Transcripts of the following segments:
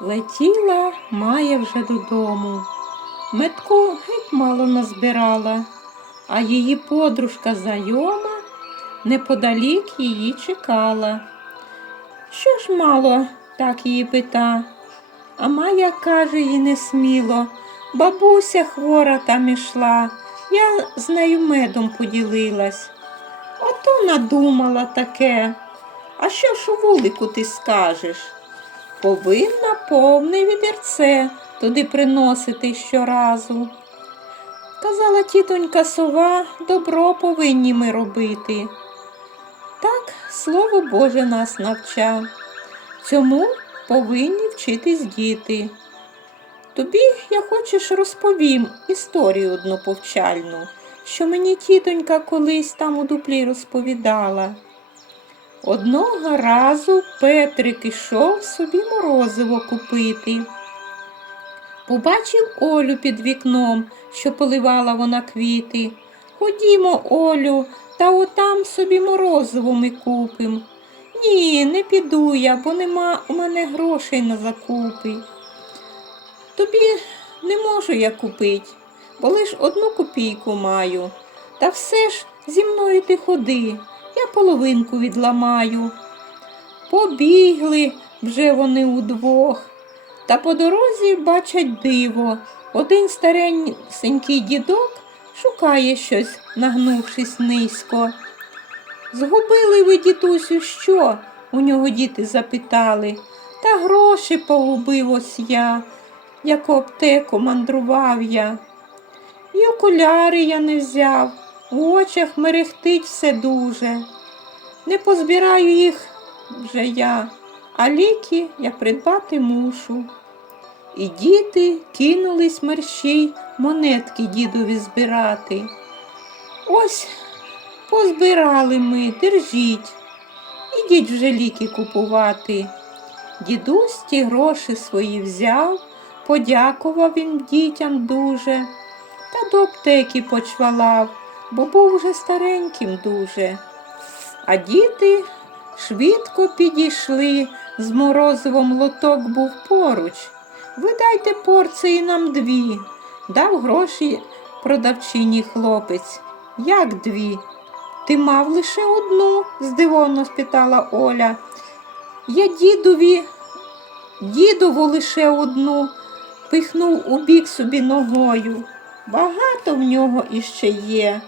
Летіла Майя вже додому. Метку геть мало назбирала, а її подружка знайома неподалік її чекала. Що ж мало, так її пита. А Майя каже їй несміло, бабуся хвора там ішла, я з нею медом поділилась. Ото надумала таке. А що ж у вулику ти скажеш? Повинна повне відерце туди приносити щоразу. Казала тітонька сова, добро повинні ми робити. Так слово Боже нас навча. Цьому повинні вчитись діти. Тобі я хочеш розповім історію одну повчальну, що мені тітонька колись там у дуплі розповідала. Одного разу Петрик ішов собі морозиво купити. Побачив Олю під вікном, що поливала вона квіти. Ходімо, Олю, та отам собі морозиво ми купим. Ні, не піду я, бо нема у мене грошей на закупи. Тобі не можу я купить, бо лиш одну копійку маю. Та все ж зі мною ти ходи, половинку відламаю. Побігли вже вони удвох. Та по дорозі бачать диво. Один старенький дідок шукає щось, нагнувшись низько. Згубили ви, дідусю, що? у нього діти запитали. Та гроші погубив ось я, як аптеку мандрував я. І окуляри я не взяв, у очах мерехтить все дуже. Не позбираю їх вже я, а ліки я придбати мушу. І діти кинулись мерщій монетки дідові збирати. Ось позбирали ми, держіть, ідіть вже ліки купувати. Дідусь ті гроші свої взяв, подякував він дітям дуже, та до аптеки почвалав, бо був вже стареньким дуже. А діти швидко підійшли, з морозивом лоток був поруч. Ви дайте порції нам дві, дав гроші продавчині хлопець. Як дві? Ти мав лише одну? здивовано спитала Оля. Я дідові, дідову лише одну, пихнув у бік собі ногою. Багато в нього іще є.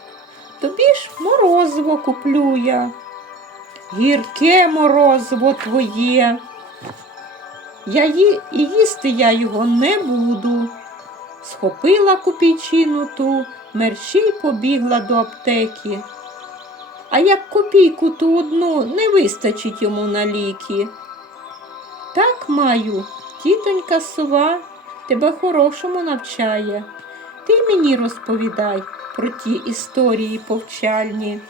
Тобі ж морозиво куплю я. Гірке морозиво твоє. Я ї... і їсти я його не буду. Схопила копійчину ту, мерщій побігла до аптеки. А як копійку ту одну не вистачить йому на ліки. Так, маю, тітонька сова тебе хорошому навчає. Ти мені розповідай про ті історії повчальні.